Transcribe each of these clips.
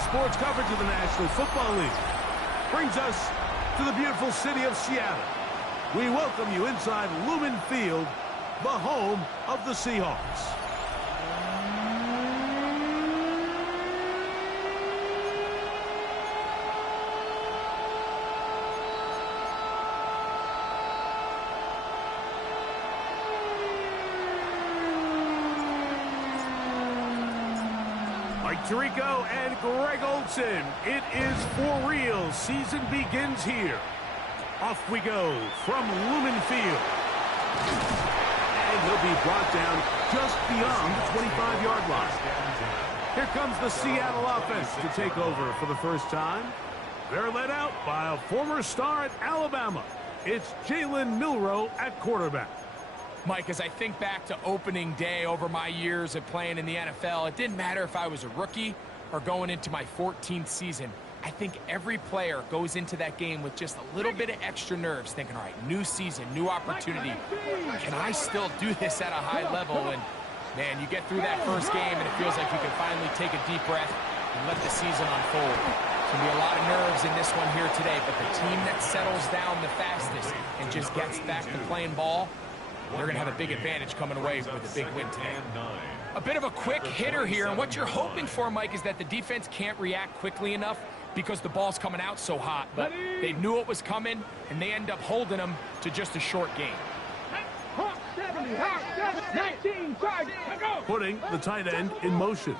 sports coverage of the National Football League brings us to the beautiful city of Seattle. We welcome you inside Lumen Field, the home of the Seahawks. Mike Tirico and Greg Olsen. It is for real. Season begins here. Off we go from Lumen Field. And he'll be brought down just beyond the 25-yard line. Here comes the Seattle offense to take over for the first time. They're led out by a former star at Alabama. It's Jalen Milroe at quarterback. Mike, as I think back to opening day over my years of playing in the NFL, it didn't matter if I was a rookie or going into my 14th season. I think every player goes into that game with just a little bit of extra nerves, thinking, all right, new season, new opportunity. Can I still do this at a high level? And, man, you get through that first game, and it feels like you can finally take a deep breath and let the season unfold. There's going to be a lot of nerves in this one here today, but the team that settles down the fastest and just gets back to playing ball, they're going to have a big advantage coming away with a big win today. A bit of a quick hitter here, and what you're hoping for, Mike, is that the defense can't react quickly enough because the ball's coming out so hot. But they knew it was coming, and they end up holding them to just a short game. Putting the tight end in motion.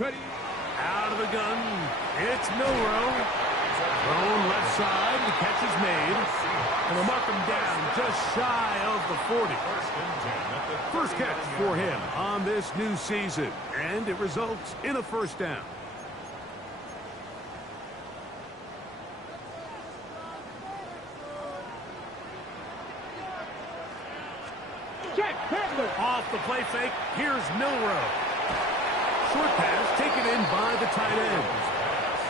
Out of the gun, it's Milroe. Thrown left side, the catch is made. And they'll mark him down just shy of the 40. First catch for him on this new season. And it results in a first down. Off the play fake, here's Milroe. Short pass taken in by the tight end.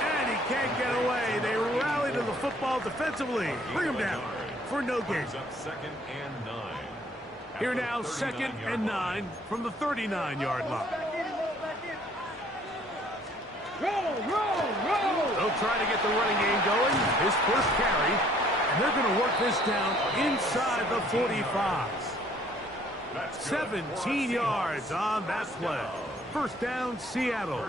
And he can't get away. They rally to the football defensively. Bring him down for no gain. Here now, 2nd and 9 from the 39-yard line. They'll try to get the running game going. His first carry. And they're going to work this down inside the 45. 17 yards on that play. First down, Seattle.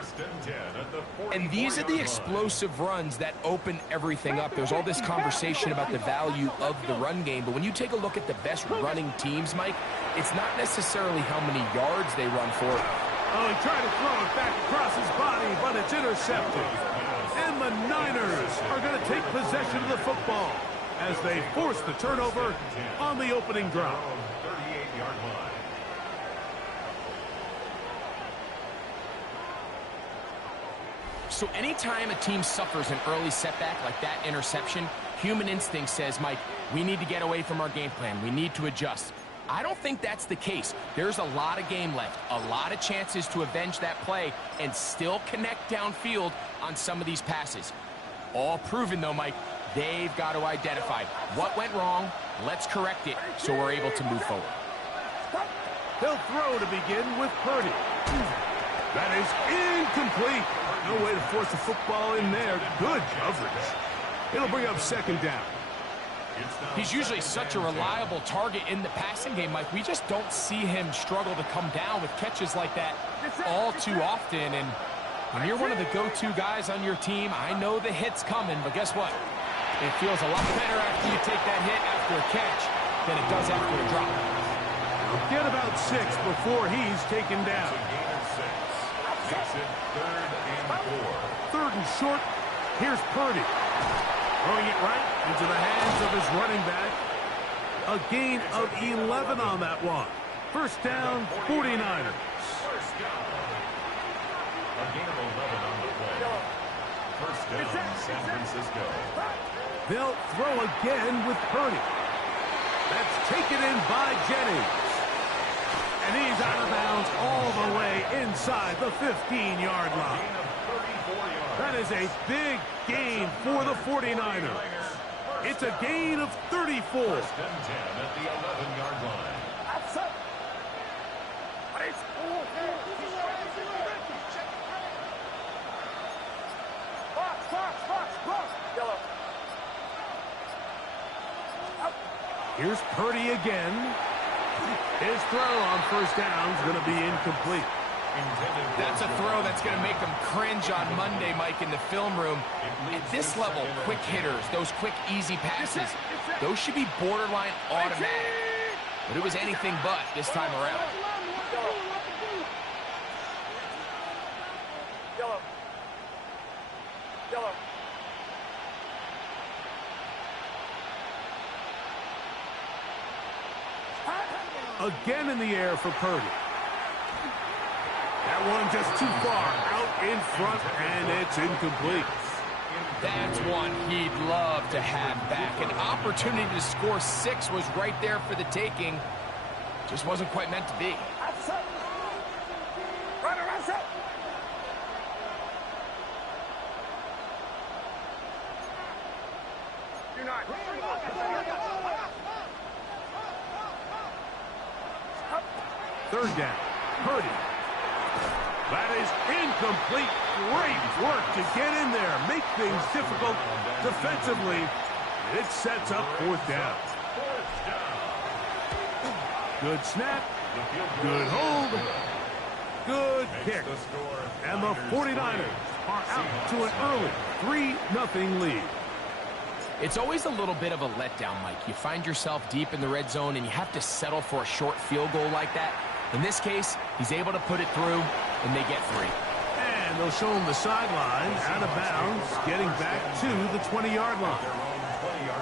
And these are the explosive runs that open everything up. There's all this conversation about the value of the run game, but when you take a look at the best running teams, Mike, it's not necessarily how many yards they run for. Oh, he tried to throw it back across his body, but it's intercepted. And the Niners are going to take possession of the football as they force the turnover on the opening drive. So anytime a team suffers an early setback like that interception, human instinct says, Mike, we need to get away from our game plan. We need to adjust. I don't think that's the case. There's a lot of game left, a lot of chances to avenge that play and still connect downfield on some of these passes. All proven, though, Mike, they've got to identify what went wrong, let's correct it so we're able to move forward. They'll throw to begin with Purdy. That is incomplete. No way to force the football in there. Good coverage. It'll bring up 2nd down. He's usually such a reliable target in the passing game, Mike. We just don't see him struggle to come down with catches like that all too often. And when you're one of the go-to guys on your team, I know the hit's coming, but guess what? It feels a lot better after you take that hit after a catch than it does after a drop. Get about 6 before he's taken down. Makes it 3rd and 4. 3rd and short. Here's Purdy. Throwing it right into the hands of his running back. A gain of 11 on that one. First down, 49ers. A gain of 11 on the play. First down, San Francisco. They'll throw again with Purdy. That's taken in by Jennings. And he's out of bounds all the way inside the 15-yard line. That is a big gain for the 49ers. It's a gain of 34. First and 10 at the 11-yard line. Here's Purdy again. His throw on first down is going to be incomplete. That's a throw that's going to make them cringe on Monday, Mike, in the film room. At this level, quick hitters, those quick, easy passes, those should be borderline automatic. But it was anything but this time around. Again in the air for Purdy. That one just too far out in front, and it's incomplete. That's one he'd love to have back. An opportunity to score 6 was right there for the taking. Just wasn't quite meant to be. Third down, Purdy. That is incomplete. Great work to get in there. Make things difficult defensively. It sets up fourth down. Good snap. Good hold. Good kick. And the 49ers are out to an early 3-0 lead. It's always a little bit of a letdown, Mike. You find yourself deep in the red zone, and you have to settle for a short field goal like that. In this case, he's able to put it through, and they get 3. And they'll show him the sideline, out of bounds, getting back to the 20-yard line.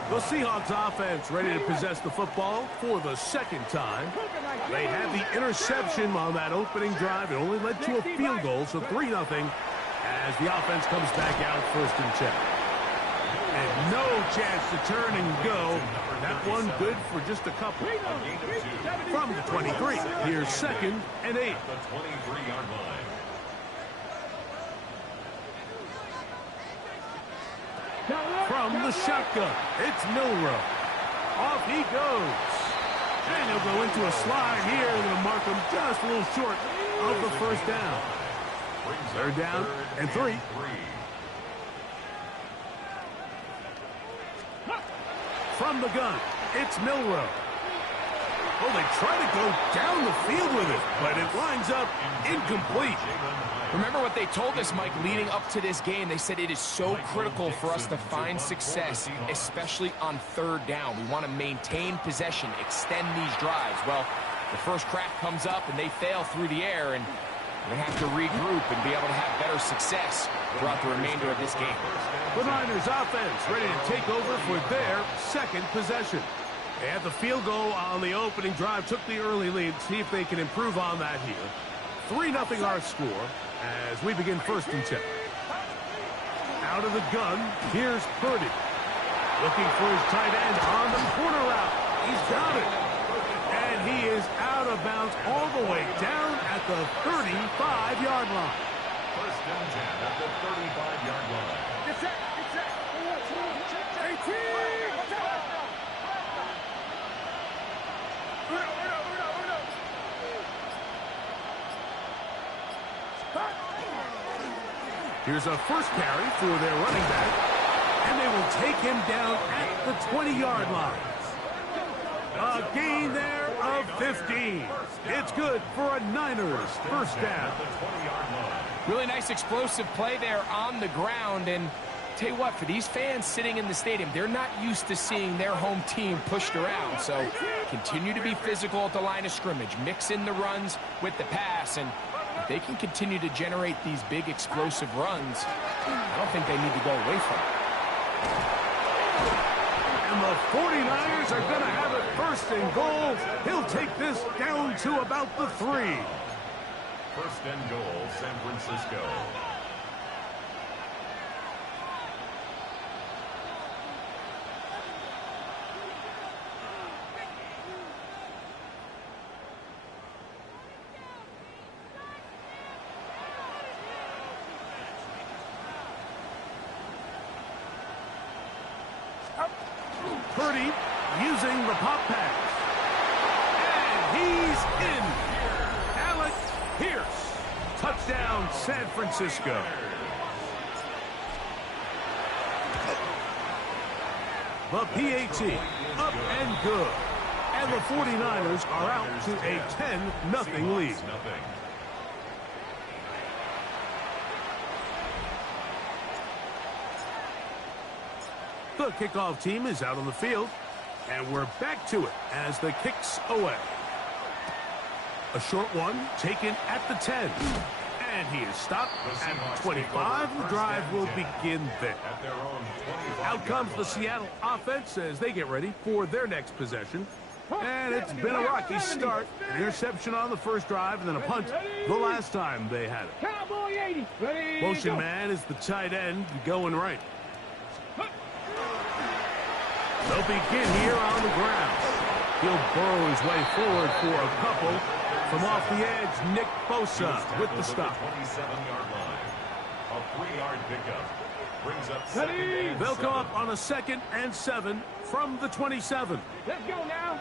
The Seahawks offense ready to possess the football for the second time. They had the interception on that opening drive. It only led to a field goal, so 3-0 as the offense comes back out first and 10. And no chance to turn and go. That one good for just a couple. From the 23, here's 2nd and 8. The 23-yard line. From the shotgun, it's Milrow. Off he goes. And he'll go into a slide here. They'll mark him just a little short of the first down. Third down and 3. From the gun, it's Milrow. Oh, they try to go down the field with it, but it lines up incomplete. Remember what they told us, Mike, leading up to this game. They said it is so critical for us to find success, especially on third down. We want to maintain possession, extend these drives. Well, the first crack comes up, and they fail through the air, and they have to regroup and be able to have better success throughout the remainder of this game. The Niners offense ready to take over for their second possession. They had the field goal on the opening drive, took the early lead. See if they can improve on that here. 3-0 our score as we begin first and 10. Out of the gun, here's Purdy. Looking for his tight end on the corner route. He's got it. And he is out of bounds all the way down at the 35-yard line. First and 10 at the 35-yard line. Here's a first carry for their running back, and they will take him down at the 20-yard line. A gain there of 15. It's good for a Niners first down. Really nice explosive play there on the ground, and tell you what, for these fans sitting in the stadium, they're not used to seeing their home team pushed around, so continue to be physical at the line of scrimmage, mix in the runs with the pass, and if they can continue to generate these big explosive runs, I don't think they need to go away from it. And the 49ers are going to have it first and goal. He'll take this down to about the 3. First and goal, San Francisco. Purdy using the pop pass. And he's in. Alec Pierce. Touchdown, San Francisco. The PAT, up and good. And the 49ers are out to a 10-0 lead. The kickoff team is out on the field, and we're back to it as the kick's away. A short one taken at the 10. And he is stopped at 25. The drive will begin there. Out comes the Seattle offense as they get ready for their next possession. And it's been a rocky start. An interception on the first drive and then a punt the last time they had it. Motion man is the tight end going right. They'll begin here on the ground. He'll burrow his way forward for a couple. From off the edge, Nick Bosa with the stop. 27-yard line. A 3-yard pickup. Brings up second and They'll come 7. up on a 2nd and 7 from the 27. Let's go now.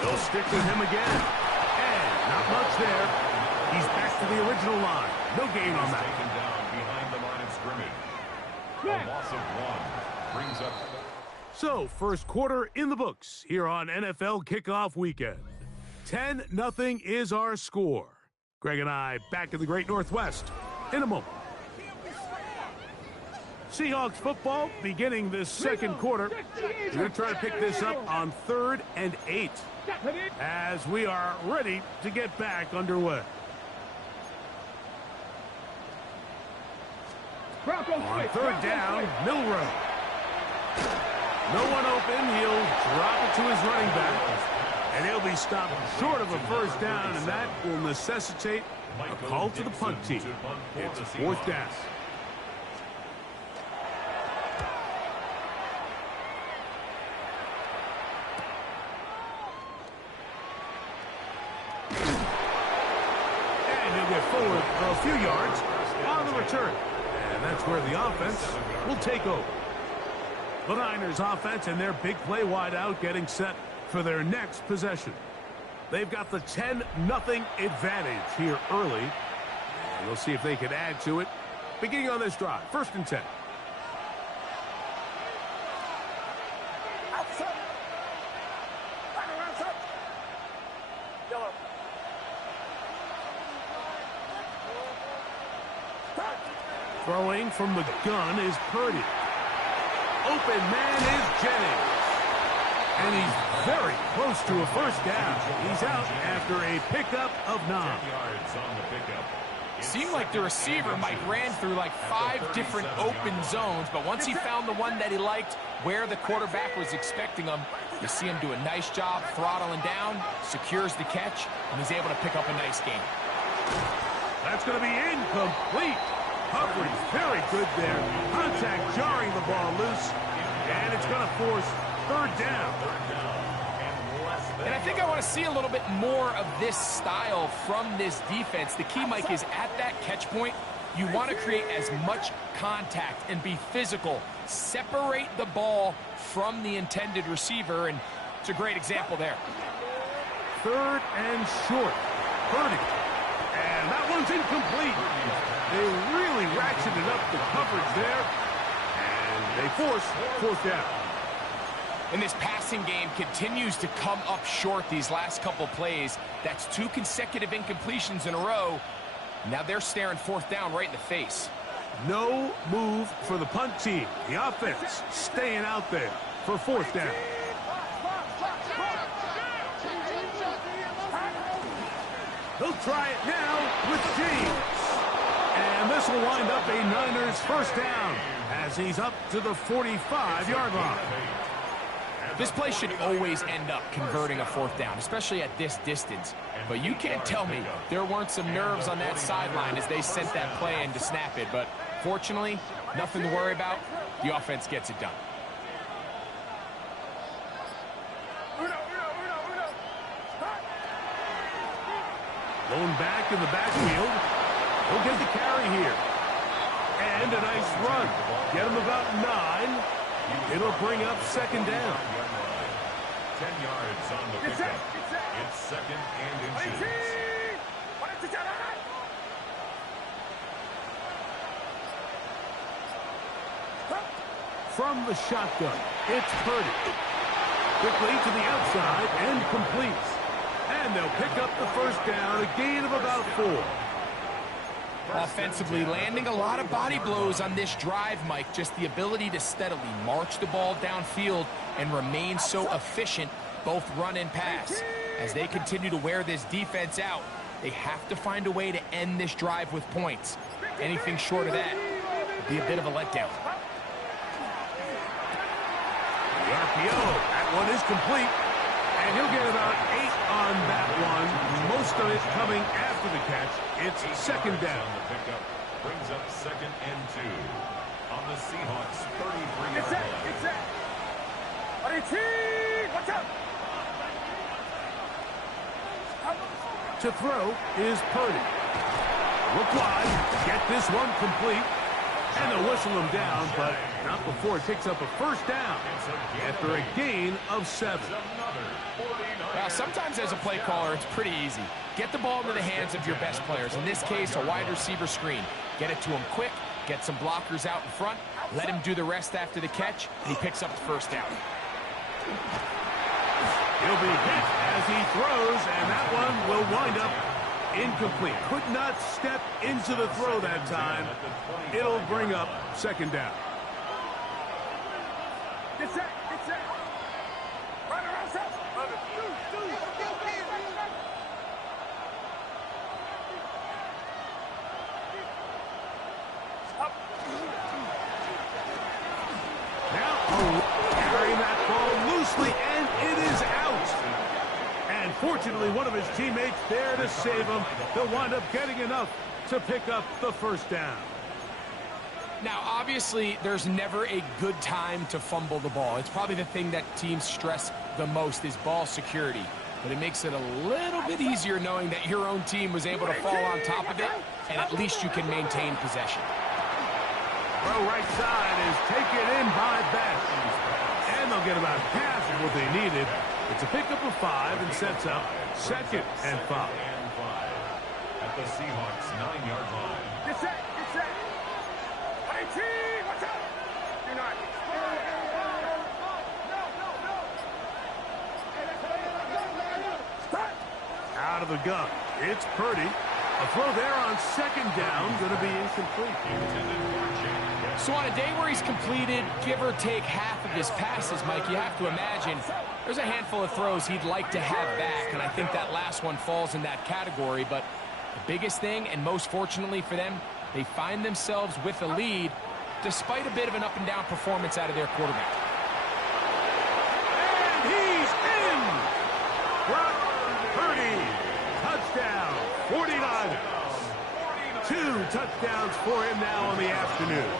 They'll stick with him again. And not much there. He's back to the original line. No gain on that. Taken down behind the line of scrimmage. A loss of 1. Brings up... So, first quarter in the books here on NFL Kickoff Weekend. 10-0 is our score. Greg and I back in the Great Northwest in a moment. Seahawks football beginning this second quarter. We're going to try to pick this up on 3rd and 8 as we are ready to get back underway. On 3rd down, Milrow. No one open. He'll drop it to his running back. And he'll be stopped short of a first down, and that will necessitate a call to the punt team. It's 4th down. And he'll get forward a few yards on the return. And that's where the offense will take over. The Niners offense and their big play wideout getting set for their next possession. They've got the 10-0 advantage here early. And we'll see if they can add to it. Beginning on this drive, 1st and 10. Throwing from the gun is Purdy. Open man is Jennings. And he's very close to a first down. He's out after a pickup of 9. 10 yards on the pickup. Seemed like the receiver, Mike, ran through like 5 different open zones, but once he found the one that he liked, where the quarterback was expecting him, you see him do a nice job throttling down, secures the catch, and he's able to pick up a nice gain. That's going to be incomplete. Coverage very good there. Contact jarring the ball loose. And it's going to force 3rd down. And I think I want to see a little bit more of this style from this defense. The key, Mike, is at that catch point, you want to create as much contact and be physical. Separate the ball from the intended receiver, and it's a great example there. 3rd and short. Purdy. And that one's incomplete. They really ratcheted up the coverage there. And they force 4th down. And this passing game continues to come up short these last couple plays. That's 2 consecutive incompletions in a row. Now they're staring 4th down right in the face. No move for the punt team. The offense staying out there for 4th down. They'll try it now with James. And this will wind up a Niners first down as he's up to the 45-yard line. This play should always end up converting a 4th down, especially at this distance. But you can't tell me there weren't some nerves on that sideline as they sent that play in to snap it. But fortunately, nothing to worry about. The offense gets it done. Going back in the backfield. He'll get the carry here. And a nice run. Get him about 9. It'll bring up 2nd down. 10 yards on the pickup. It's 2nd and inches. from the shotgun. It's Purdy. Quickly to the outside and completes. And they'll pick up the first down, a gain of about 4. Offensively, landing a lot of body blows on this drive, Mike. Just the ability to steadily march the ball downfield and remain so efficient, both run and pass. As they continue to wear this defense out, they have to find a way to end this drive with points. Anything short of that would be a bit of a letdown. The RPO, that one is complete. And he'll get about 8 on that one. Most of it coming after the catch. It's second down. The pickup brings up 2nd and 2 on the Seahawks 33-yard line. It's that. Watch out. To throw is Purdy. Look wide. Get this one complete. And they'll whistle him down, but not before it picks up a first down after a gain of 7. Well, sometimes as a play caller, it's pretty easy. Get the ball into the hands of your best players. In this case, a wide receiver screen. Get it to him quick, get some blockers out in front, let him do the rest after the catch, and he picks up the first down. He'll be hit as he throws, and that one will wind up incomplete. Could not step into the throw that time. It'll bring up second down. It's that. Run around, stop. Now, carrying that ball loosely, and it is out. And fortunately, one of his teammates there to save him. They'll wind up getting enough to pick up the first down. Now, obviously, there's never a good time to fumble the ball. It's probably the thing that teams stress the most is ball security. But it makes it a little bit easier knowing that your own team was able to fall on top of it, and at least you can maintain possession. Throw right side is taken in by Best. And they'll get about half of what they needed. It's a pickup of 5 and sets up 2nd and 5. At the Seahawks 9-yard line. It's that. Watch out. Do not. Out of the gun. It's Purdy. A throw there on 2nd down. Going to be incomplete. So on a day where he's completed, give or take half of his passes, Mike, you have to imagine there's a handful of throws he'd like to have back, and I think that last one falls in that category. But the biggest thing, and most fortunately for them, they find themselves with a lead despite a bit of an up-and-down performance out of their quarterback. And he's in! Brock Purdy, touchdown, 49ers. 2 touchdowns for him now on the afternoon.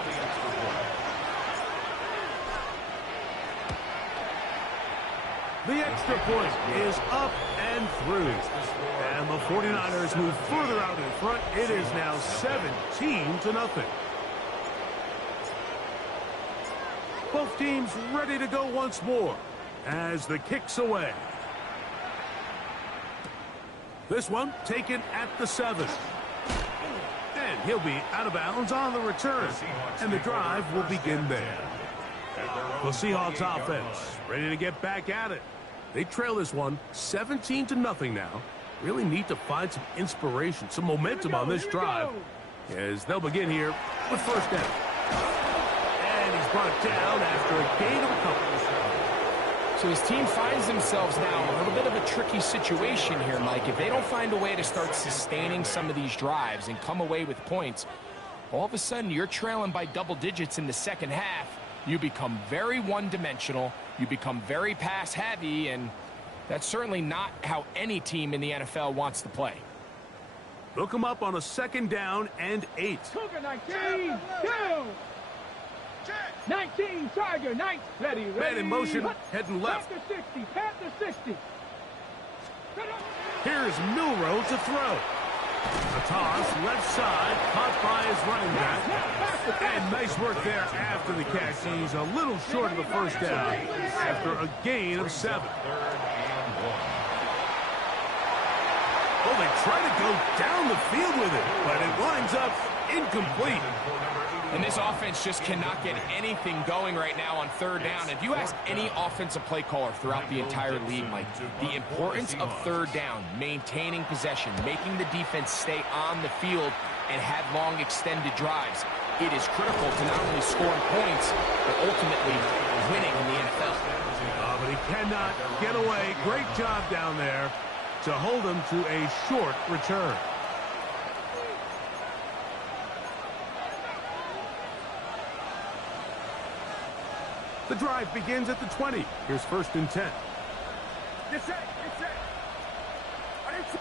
The extra point is up and through. And the 49ers move further out in front. It is now 17-0. Both teams ready to go once more as the kick's away. This one taken at the 7. And he'll be out of bounds on the return. And the drive will begin there. The Seahawks offense ready to get back at it. They trail this one 17-0 now. Really need to find some inspiration, some momentum on this drive as they'll begin here with first down. And he's brought down after a gain of a couple. So his team finds themselves now in a little bit of a tricky situation here, Mike. If they don't find a way to start sustaining some of these drives and come away with points, all of a sudden you're trailing by double digits in the second half. You become very one-dimensional, you become very pass-heavy, and that's certainly not how any team in the NFL wants to play. Look him up on a 2nd down and 8. Cougar 19, go! 19, Tiger, 9, ready. Man in motion, heading left. Panther 60. Here's Milrow to throw. A toss, left side, caught by his running back. And nice work there after the catch. He's a little short of the first down after a gain of 7. Oh, they try to go down the field with it, but it winds up incomplete. And this offense just cannot get anything going right now on third down. If you ask any offensive play caller throughout the entire league, Mike, the importance of third down, maintaining possession, making the defense stay on the field, and have long extended drives, it is critical to not only scoring points, but ultimately winning in the NFL. But he cannot get away. Great job down there to hold him to a short return. The drive begins at the 20. Here's 1st and 10. Get set. Get set. I need to.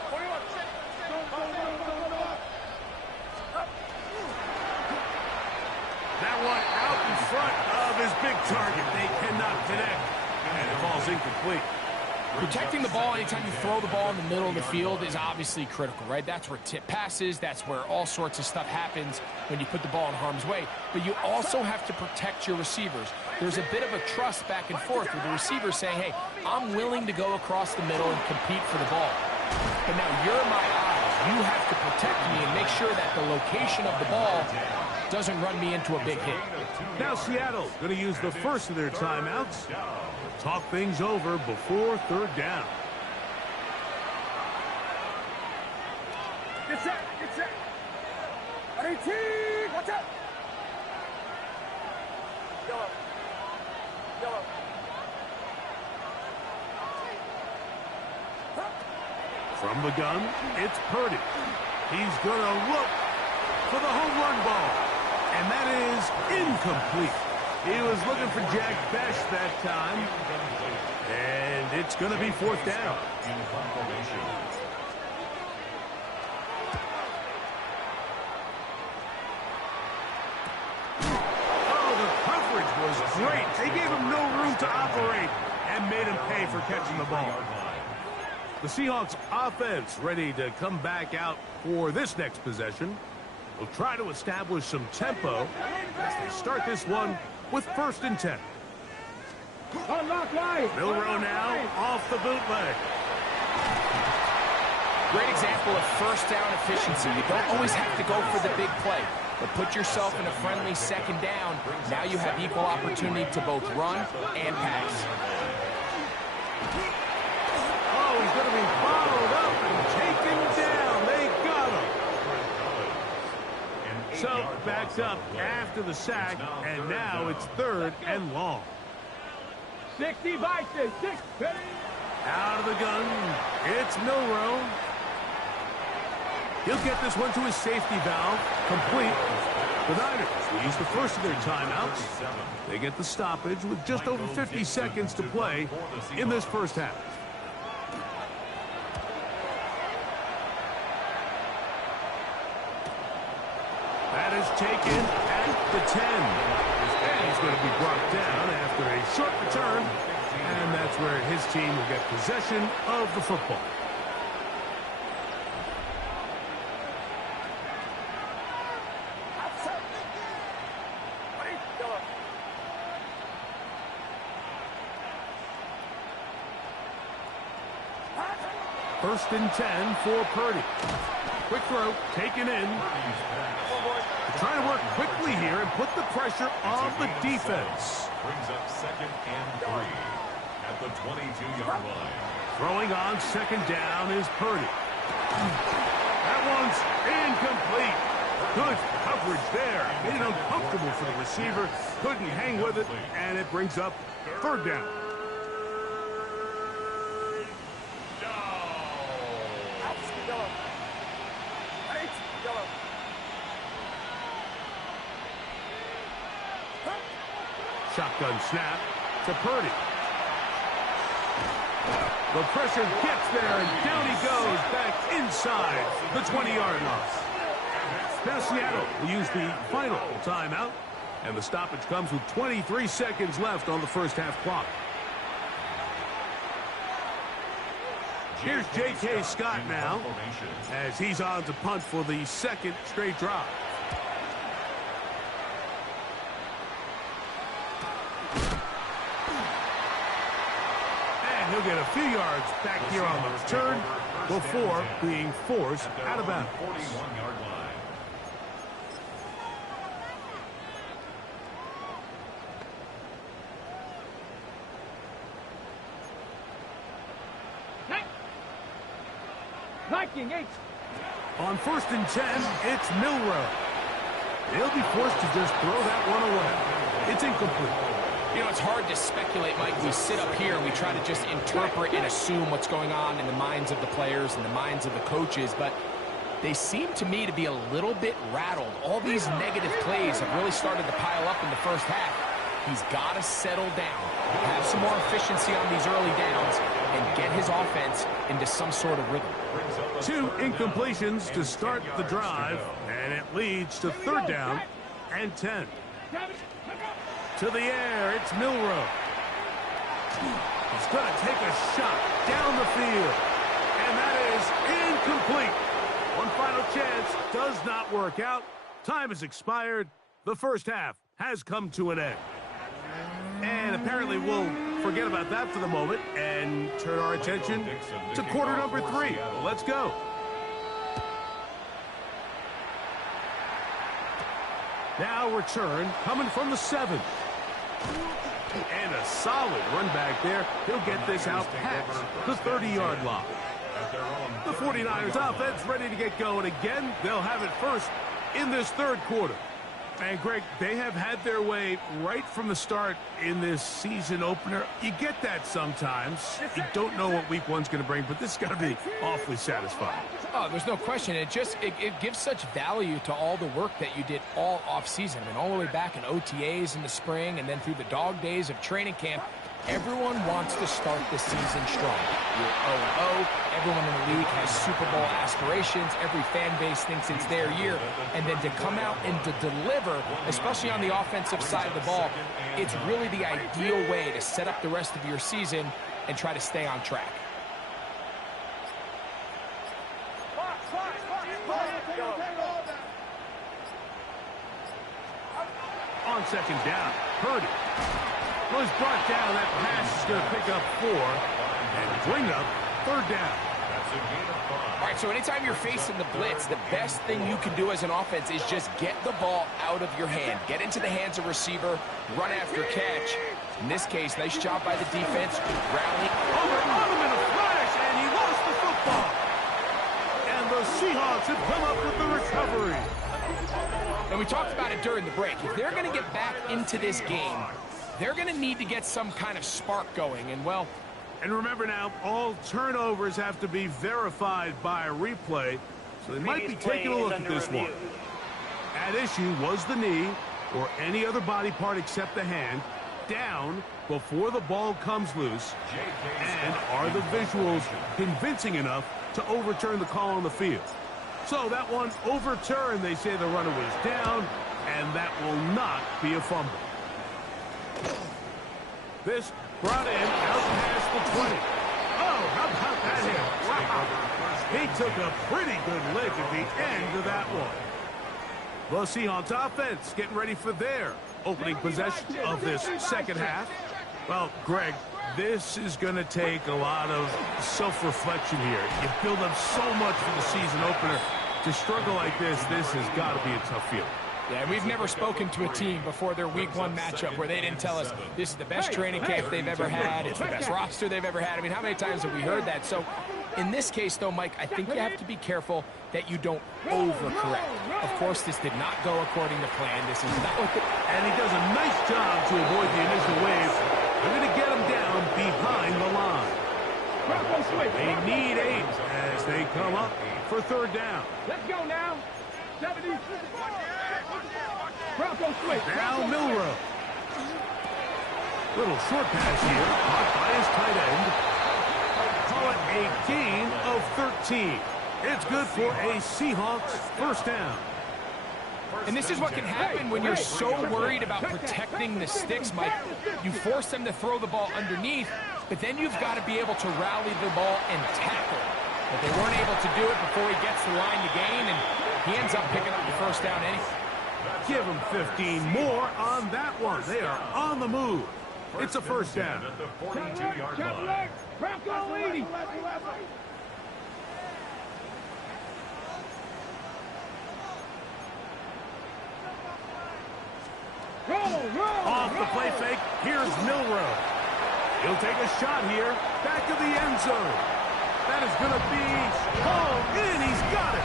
That one out in front of his big target. They cannot connect, and it falls incomplete. Protecting the ball anytime you throw the ball in the middle of the field is obviously critical, right? That's where tip passes, that's where all sorts of stuff happens when you put the ball in harm's way. But you also have to protect your receivers. There's a bit of a trust back and forth with the receiver saying, hey, I'm willing to go across the middle and compete for the ball. But now you're my eyes. You have to protect me and make sure that the location of the ball doesn't run me into a big hit. Now Seattle going to use the first of their timeouts. Talk things over before third down. Get set. Get set. I need to. Watch out. Yellow. Yellow. From the gun, it's Purdy. He's going to look for the home run ball. And that is incomplete. He was looking for Jack Best that time. And it's going to be 4th down. Oh, the coverage was great. They gave him no room to operate and made him pay for catching the ball. The Seahawks offense ready to come back out for this next possession. They'll try to establish some tempo as they start this one with 1st and 10. Milroe now off the bootleg. Great example of first down efficiency. You don't always have to go for the big play, but put yourself in a friendly 2nd down. Now you have equal opportunity to both run and pass. Oh, he's going to be followed up and taken down. They got him. So backed up after the sack, and now it's 3rd and long. 60 Vikings. 60. Out of the gun, it's Milroe. He'll get this one to his safety valve, complete. The Niners will use the first of their timeouts. They get the stoppage with just over 50 seconds to play in this first half. That is taken at the 10. And he's going to be brought down after a short return. And that's where his team will get possession of the football. First and 10 for Purdy. Quick throw, taken in. Trying to work quickly here and put the pressure on the defense. Brings up 2nd and 3 at the 22-yard line. Throwing on 2nd down is Purdy. That one's incomplete. Good coverage there. Made it uncomfortable for the receiver. Couldn't hang with it, and it brings up 3rd down. Shotgun snap to Purdy. The pressure gets there, and down he goes back inside the 20-yard line. Now Seattle will use the final timeout, and the stoppage comes with 23 seconds left on the first half clock. Here's J.K. Scott now, as he's on to punt for the 2nd straight drive. He'll get a few yards back here on the return before being forced out of bounds. Liking 8. On 1st and 10, it's Milrow. He'll be forced to just throw that one away. It's incomplete. You know, it's hard to speculate, Mike. We sit up here and we try to just interpret and assume what's going on in the minds of the players and the minds of the coaches, but they seem to me to be a little bit rattled. All these negative plays have really started to pile up in the first half. He's got to settle down, have some more efficiency on these early downs, and get his offense into some sort of rhythm. 2 incompletions to start the drive, and it leads to 3rd down and 10. To the air, it's Milrow. He's going to take a shot down the field, and that is incomplete. One final chance does not work out. Time has expired. The first half has come to an end. And apparently we'll forget about that for the moment and turn our attention to quarter number 3. Let's go. Now return coming from the 7. And a solid run back there. He'll get this out past the 30-yard line. The 49ers offense ready to get going again. They'll have it first in this 3rd quarter. And, Greg, they have had their way right from the start in this season opener. You get that sometimes. You don't know what week 1's going to bring, but this has got to be awfully satisfying. Oh, there's no question. It gives such value to all the work that you did all offseason. I mean, all the way back in OTAs in the spring and then through the dog days of training camp. Everyone wants to start the season strong. You're 0-0. Everyone in the league has Super Bowl aspirations. Every fan base thinks it's their year. And then to come out and to deliver, especially on the offensive side of the ball, it's really the ideal way to set up the rest of your season and try to stay on track. On 2nd down, Purdy was brought down. That pass is going to pick up 4 and bring up 3rd down. All right, so anytime you're facing the blitz, the best thing you can do as an offense is just get the ball out of your hand. Get into the hands of receiver, run after catch. In this case, nice job by the defense. Rally. On him in a flash, and he lost the football. And the Seahawks have come up with the recovery. And we talked about it during the break. If they're going to get back into this game, they're going to need to get some kind of spark going. And, well... And remember now, all turnovers have to be verified by a replay, so they might be taking a look at this one. At issue was the knee, or any other body part except the hand, down before the ball comes loose. And are the visuals convincing enough to overturn the call on the field? So that one overturned. They say the runner was down, and that will not be a fumble. This brought in out past the 20. Oh, how about that hit? Wow. He took a pretty good lick at the end of that one. The Seahawks offense getting ready for their opening possession of this 2nd half. Well, Greg, this is going to take a lot of self-reflection here. You build up so much for the season opener. To struggle like this has got to be a tough feeling. Yeah, we've never spoken to a team before their week 1 matchup where they didn't tell us this is the best training camp they've ever had, it's the best roster they've ever had. I mean, how many times have we heard that? So in this case, though, Mike, I think you have to be careful that you don't overcorrect. Of course, this did not go according to plan. This is not what and he does a nice job to avoid the initial wave. They're going to get him down behind the line. They need 8 as they come up for 3rd down. Let's go now. 70. Now Milrow. Little short pass here, caught by his tight end. Call it a gain of 13. It's good for a Seahawks 1st down. And this is what can happen when you're so worried about protecting the sticks, Mike. You force them to throw the ball underneath, but then you've got to be able to rally the ball and tackle. But they weren't able to do it before he gets the line to gain, and he ends up picking up the 1st down anyway. Give him 15 more on that one. They are on the move. It's a 1st down. At the 42-yard line. Off the play fake, here's Milrow. He'll take a shot here, back of the end zone. That is going to be hauled in. He's got it.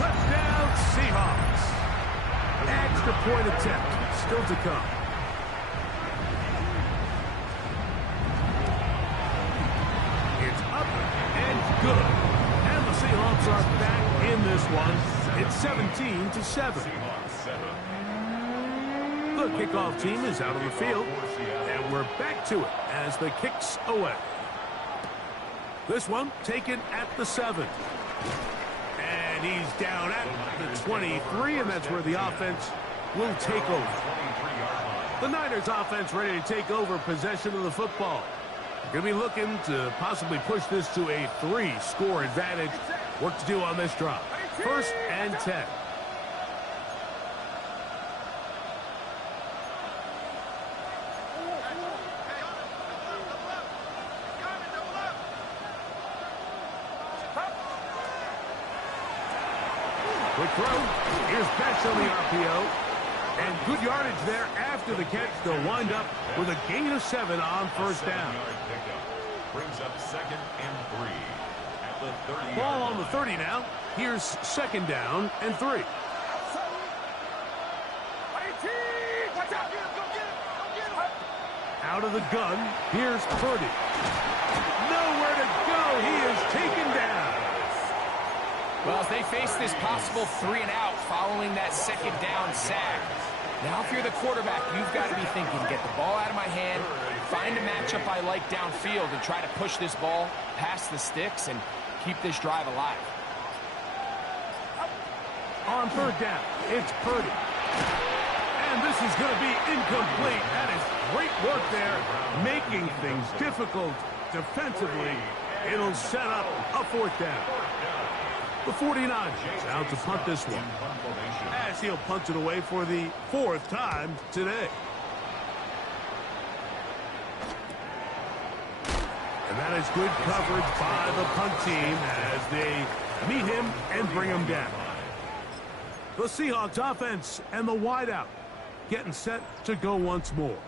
Touchdown, Seahawks. Extra point attempt still to come. It's up and good. And the Seahawks are back in this one. It's 17-7. The kickoff team is out on the field, and we're back to it as the kicks away. This one taken at the 7. And he's down at the 23, and that's where the offense will take over. The Niners offense ready to take over possession of the football. Going to be looking to possibly push this to a 3-score advantage. Work to do on this drive. 1st and 10. Quick throw. Here's Betts on the RPO. And good yardage there after the catch. They'll wind up with a gain of 7 on 1st down. Brings up 2nd and 3 at the 30. Ball on the 30 now. Here's 2nd down and 3. Out of the gun. Here's Purdy. Nowhere to go. He is taken down. Well, as they face this possible 3-and-out following that 2nd down sack. Now, if you're the quarterback, you've got to be thinking, get the ball out of my hand, find a matchup I like downfield, and try to push this ball past the sticks and keep this drive alive. On 3rd down, it's Purdy. And this is going to be incomplete. That is great work there, making things difficult defensively. It'll set up a 4th down. The 49ers out to punt this one, as he'll punt it away for the 4th time today. And that is good coverage by the punt team as they meet him and bring him down. The Seahawks offense and the wideout getting set to go once more.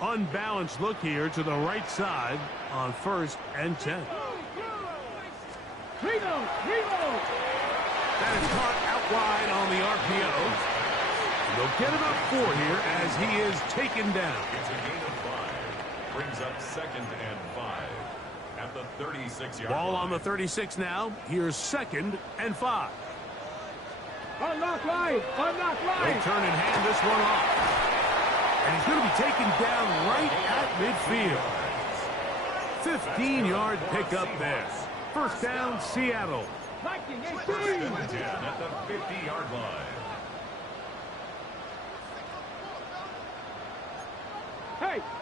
Unbalanced look here to the right side on 1st and 10. That is caught out wide on the RPO. They'll get about 4 here as he is taken down. It's a gain of 5. Brings up 2nd and 5 at the 36-yard line. Ball on the 36 now. Here's 2nd and 5. Unlock line! Unlock line! They'll turn and hand this one off. And he's going to be taken down right at midfield. 15-yard pickup there. 1st down, Seattle. 1st and 10 at the 50-yard line.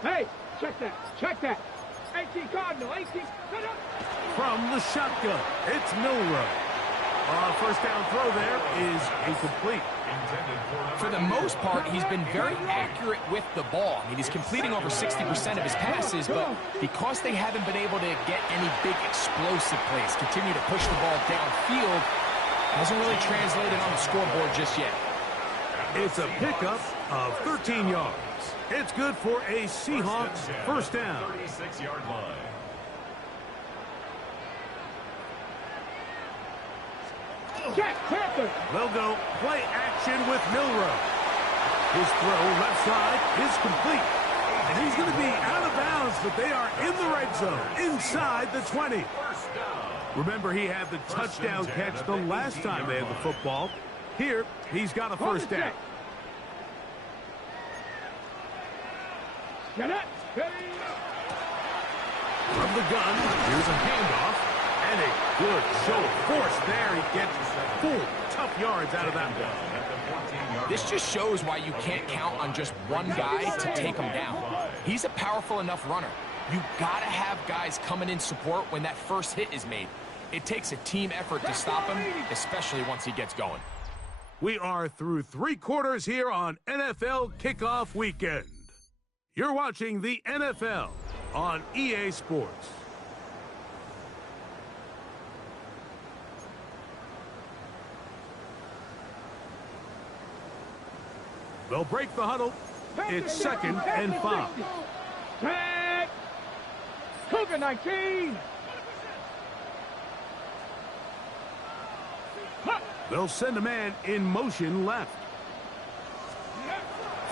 Hey, check that. 18 Cardinal, 18, set up. From the shotgun, it's Milrow. 1st down throw there is incomplete. For the most part, he's been very accurate with the ball. I mean, he's completing over 60% of his passes, but because they haven't been able to get any big explosive plays, continue to push the ball downfield, hasn't really translated on the scoreboard just yet. It's a pickup of 13 yards. It's good for a Seahawks 1st down. 36-yard line. They'll go play action with Milrow. His throw left side is complete. And he's going to be out of bounds, but they are in the red zone, inside the 20. Remember, he had the touchdown catch the last time they had the football. Here, he's got a 1st down. From the gun, here's a handoff. And a good show of force there. He gets full tough yards out of that one. This just shows why you can't count on just one guy to take him down. He's a powerful enough runner. You got to have guys coming in support when that first hit is made. It takes a team effort to stop him, especially once he gets going. We are through 3 quarters here on NFL Kickoff Weekend. You're watching the NFL on EA Sports. They'll break the huddle. It's 2nd and 5. Tag! Cougar 19! They'll send a man in motion left.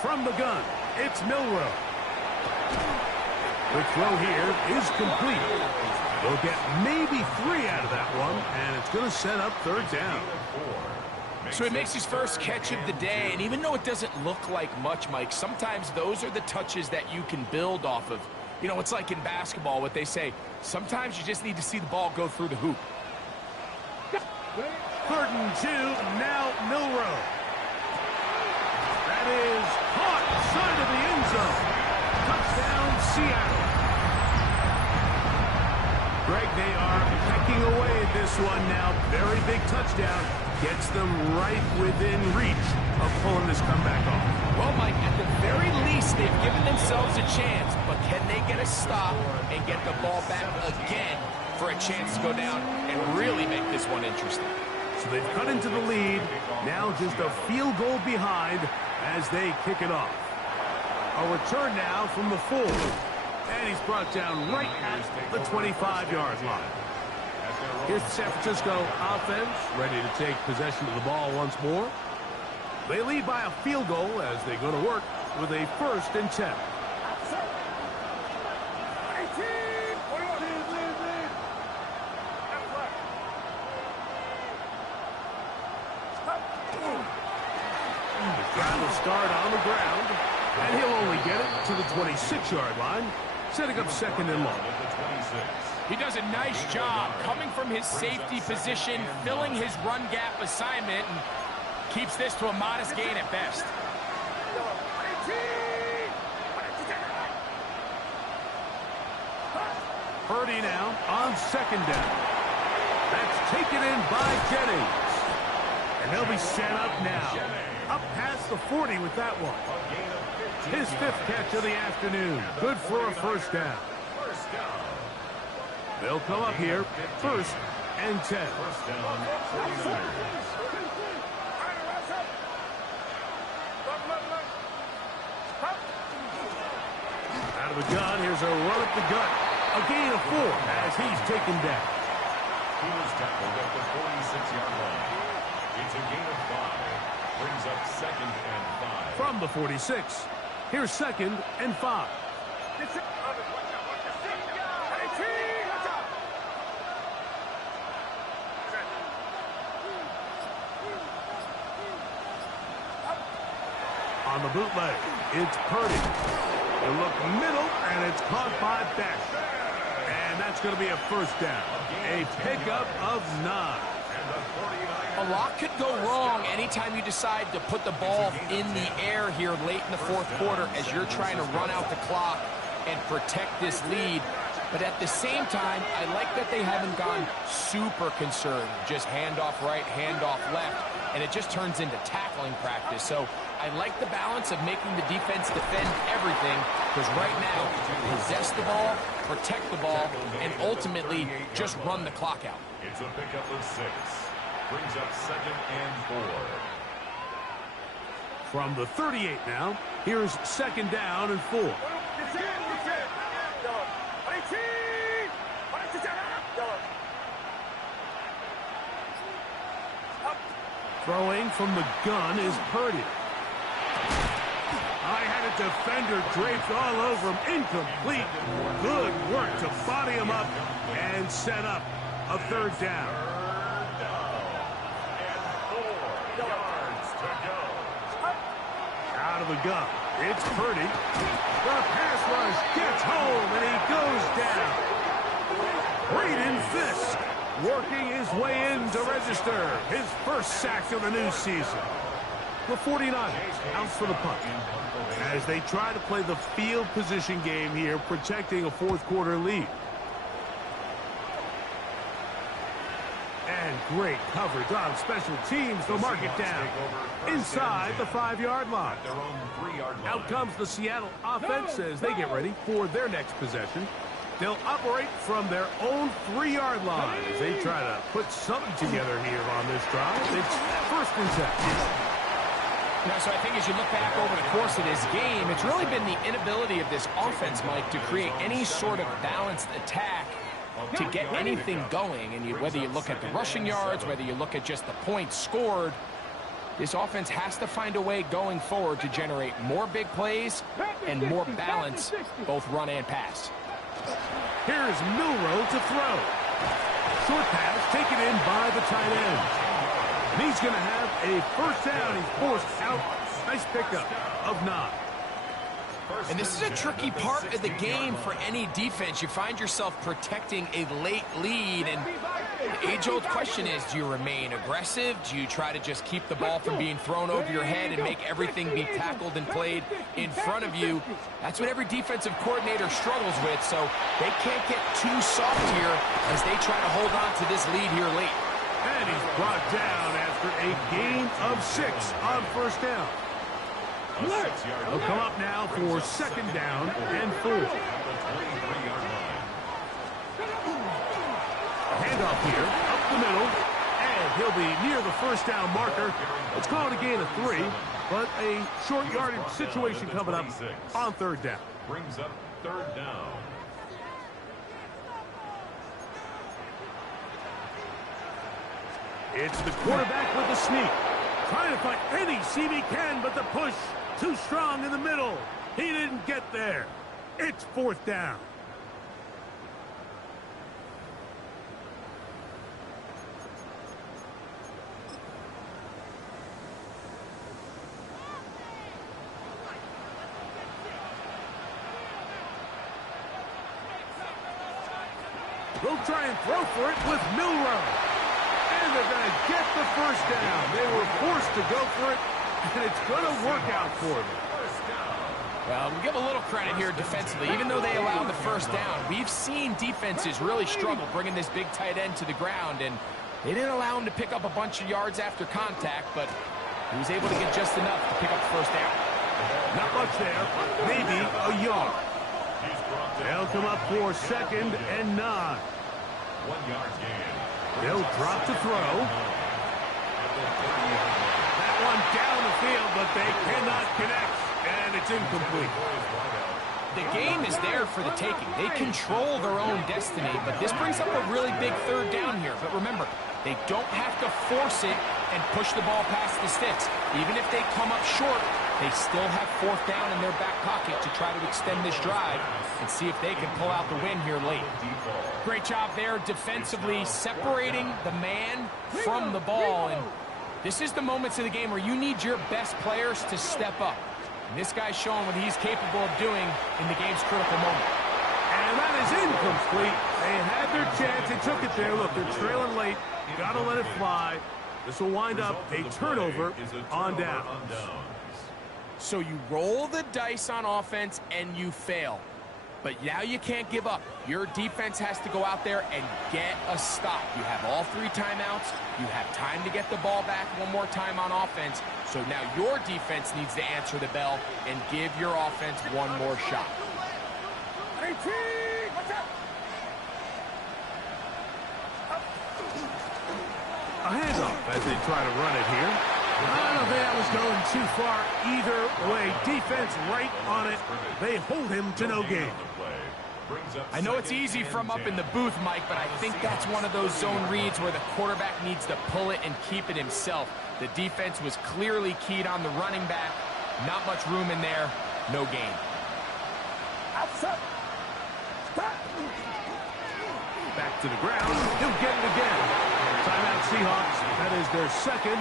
From the gun, it's Milroe. The throw here is complete. They'll get maybe 3 out of that one, and it's going to set up third down. So he makes his first catch of the day, and even though it doesn't look like much, Mike, sometimes those are the touches that you can build off of. You know, it's like in basketball, what they say, sometimes you just need to see the ball go through the hoop. 3rd and 2, now Milroe. That is caught side of the end zone. Touchdown, Seattle. Greg, they are pecking away at this one now. Very big touchdown. Gets them right within reach of pulling this comeback off. Well, Mike, at the very least, they've given themselves a chance, but can they get a stop and get the ball back again for a chance to go down and really make this one interesting? So they've cut into the lead. Now just a field goal behind as they kick it off. A return now from the 4. And he's brought down right at the 25-yard line. Here's the San Francisco offense, ready to take possession of the ball once more. They lead by a field goal as they go to work with a 1st and 10. The drive will start on the ground, and he'll only get it to the 26-yard line, setting up 2nd and long. He does a nice job coming from his safety position, filling his run gap assignment, and keeps this to a modest gain at best. Purdy now on 2nd down. That's taken in by Jennings. And they'll be set up now. Up past the 40 with that one. His 5th catch of the afternoon. Good for a 1st down. They'll come up here, 1st and 10. Out of the gun, here's a run up the gut. A gain of 4 as he's taken down. He was tackled at the 46-yard line. It's a gain of 5. Brings up 2nd and 5. From the 46, here's 2nd and 5. On the bootleg, it's Purdy. They look middle, and it's caught by Beck. And that's going to be a 1st down. A pickup of 9. A lot could go wrong anytime you decide to put the ball in the air here late in the 4th quarter as you're trying to run out the clock and protect this lead. But at the same time, I like that they haven't gone super concerned. Just handoff right, handoff left, and it just turns into tackling practice. So I like the balance of making the defense defend everything, because right now, possess the ball, protect the ball, and ultimately just run the clock out. It's a pickup of 6. Brings up 2nd and 4. From the 38 now, here's 2nd down and 4. Throwing from the gun is Purdy. I had a defender draped all over him. Incomplete. Good work to body him up and set up a 3rd down. Out of the gun, it's Purdy. The pass rush gets home, and he goes down. Braden Fisk working his way in to register his 1st sack of the new season. The 49ers out for the punt as they try to play the field position game here, protecting a 4th quarter lead. And great coverage on special teams. They'll mark it down inside the 5-yard line. Out comes the Seattle offense as they get ready for their next possession. They'll operate from their own 3-yard line as they try to put something together here on this drive. It's 1st and 10. Now, so I think as you look back over the course of this game, it's really been the inability of this offense, Mike, to create any sort of balanced attack to get anything going, and whether you look at the rushing yards, whether you look at just the points scored, this offense has to find a way going forward to generate more big plays and more balance, both run and pass. Here's Milrow to throw. Short pass taken in by the tight end. And he's going to have a first down. He's forced out. Nice pickup of 9. And this is a tricky part of the game for any defense. You find yourself protecting a late lead, and the age-old question is, do you remain aggressive? Do you try to just keep the ball from being thrown over your head and make everything be tackled and played in front of you? That's what every defensive coordinator struggles with, so they can't get too soft here as they try to hold on to this lead here late. And he's brought down after a gain of 6 on first down. He'll come up now for second down and 4. Handoff here, up the middle, and he'll be near the first down marker. It's called a gain of 3, but a short yardage situation coming up on third down. Brings up third down. It's the quarterback with the sneak. Trying to find any seam he can, but the push too strong in the middle. He didn't get there. It's fourth down. They'll try and throw for it with Milrow. And they're going to get the first down. They were forced to go for it, and it's going to work out for them. Well, we give a little credit here defensively. Even though they allowed the first down, we've seen defenses really struggle bringing this big tight end to the ground, and they didn't allow him to pick up a bunch of yards after contact, but he was able to get just enough to pick up the first down. Not much there, maybe a yard. They'll come up for second and 9. 1 yard gain. They'll drop to throw. That one down the field, but they cannot connect, and it's incomplete. The game is there for the taking. They control their own destiny, but this brings up a really big third down here. But remember, they don't have to force it and push the ball past the sticks. Even if they come up short, they still have fourth down in their back pocket to try to extend this drive and see if they can pull out the win here late. Great job there defensively, separating the man from the ball. And this is the moments of the game where you need your best players to step up. And this guy's showing what he's capable of doing in the game's critical moment. And that is incomplete. They had their chance. They took it there. Look, they're trailing late. Got to let it fly. This will wind up a turnover on downs. So you roll the dice on offense and you fail. But now you can't give up. Your defense has to go out there and get a stop. You have all 3 timeouts. You have time to get the ball back one more time on offense. So now your defense needs to answer the bell and give your offense one more shot. A handoff as they try to run it here. I don't think that was going too far either way. Defense right on it. They hold him to no gain. I know it's easy from up in the booth, Mike, but I think that's one of those zone reads where the quarterback needs to pull it and keep it himself. The defense was clearly keyed on the running back. Not much room in there. No gain. Back to the ground. He'll get it again. Timeout Seahawks. That is their second.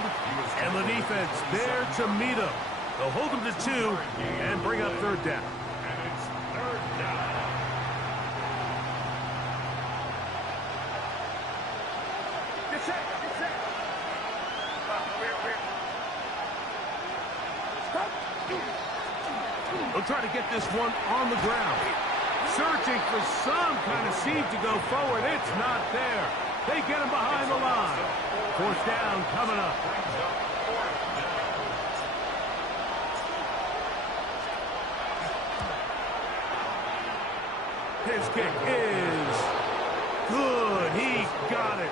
And the defense there to meet them. They'll hold them to 2 and bring up third down. And it's third down. They'll try to get this one on the ground. Searching for some kind of seam to go forward. It's not there. They get him behind the line. Fourth down coming up. His kick is good. He got it.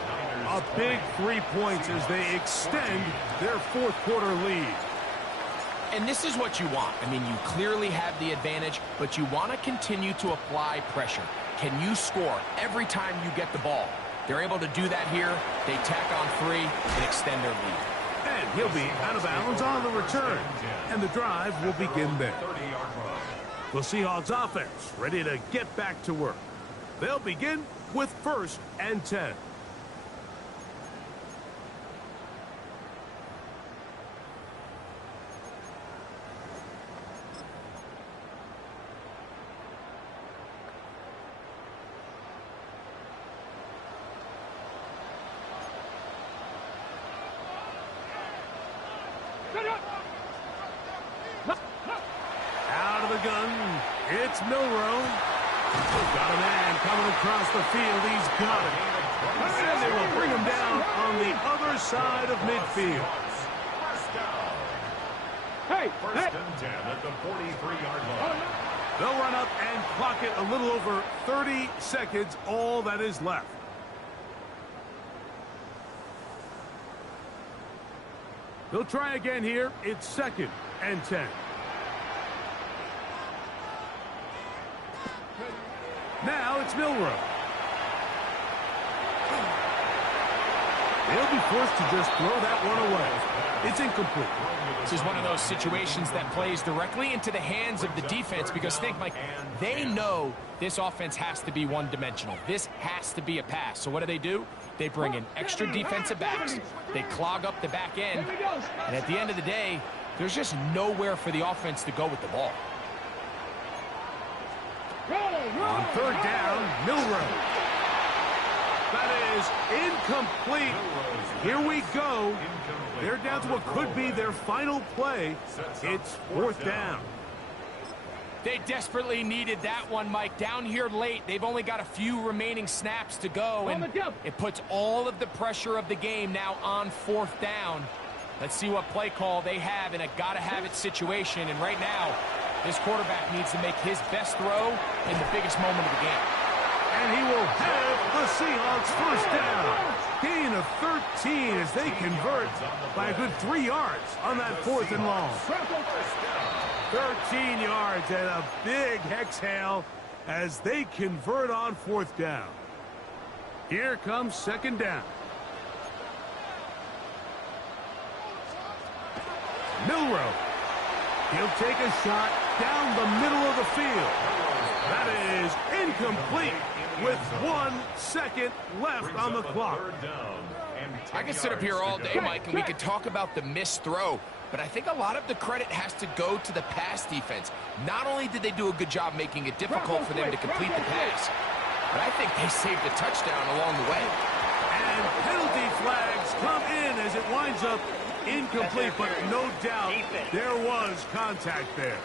A big 3 points as they extend their fourth quarter lead. And this is what you want. I mean, you clearly have the advantage, but you want to continue to apply pressure. Can you score every time you get the ball? They're able to do that here. They tack on 3 and extend their lead. And he'll be out of bounds on the return. And the drive will begin there. The Seahawks offense ready to get back to work. They'll begin with 1st and 10. Out of the gun, it's Milroe. Got a man coming across the field. He's got it. And they will bring him down on the other side of midfield. Hey, First and 10 at the 43-yard line. They'll run up and clock it a little over 30 seconds, all that is left. They'll try again here. It's 2nd and 10. Now it's Milroe. They'll be forced to just throw that one away. It's incomplete. This is one of those situations that plays directly into the hands of the defense because think, Mike, they know this offense has to be one-dimensional. This has to be a pass. So what do? They bring in extra defensive backs. They clog up the back end. And at the end of the day, there's just nowhere for the offense to go with the ball. On 3rd down, Milroe. That is incomplete. Here we go. They're down to what could be their final play. It's 4th down. They desperately needed that one, Mike. Down here late, they've only got a few remaining snaps to go, and it puts all of the pressure of the game now on 4th down. Let's see what play call they have in a gotta-have-it situation, and right now, this quarterback needs to make his best throw in the biggest moment of the game. And he will have the Seahawks 1st down. Gain of 13 as they convert by a good 3 yards on that 4th and long. 13 yards and a big exhale as they convert on 4th down. Here comes 2nd down. Milroe. He'll take a shot down the middle of the field. That is incomplete with 1 second left on the clock. I could sit up here all day, Mike, and we could talk about the missed throw, but I think a lot of the credit has to go to the pass defense. Not only did they do a good job making it difficult for them to complete the pass, but I think they saved a touchdown along the way. And penalty flags come in as it winds up incomplete, but no doubt there was contact there.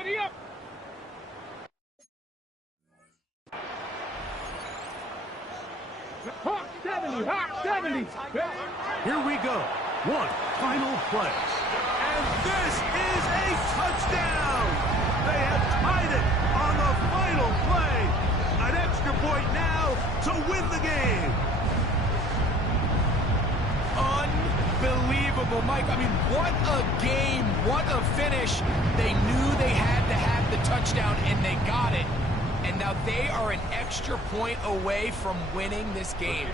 ready up. Hawk 70, Hawk 70. Here we go. One final play. And this is a touchdown. They have tied it on the final play. An extra point now to win the game. Unbelievable, Mike. I mean, what a game. What a finish. They knew they had to have the touchdown, and they got it. And now they are an extra point away from winning this game.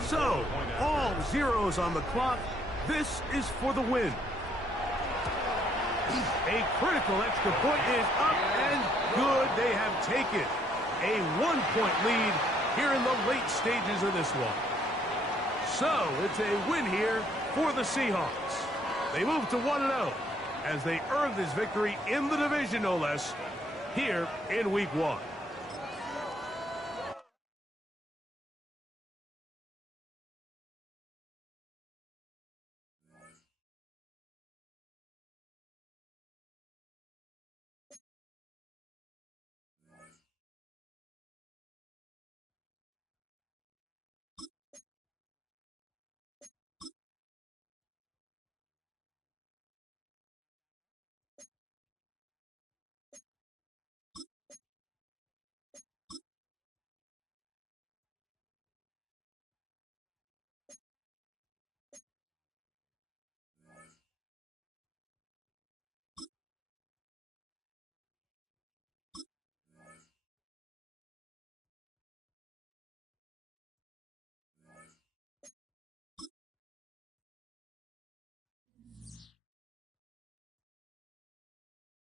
So, all zeros on the clock. This is for the win. A critical extra point is up and good. They have taken a 1-point lead here in the late stages of this one. So, it's a win here for the Seahawks. They move to 1-0 as they earn this victory in the division, no less, here in Week 1.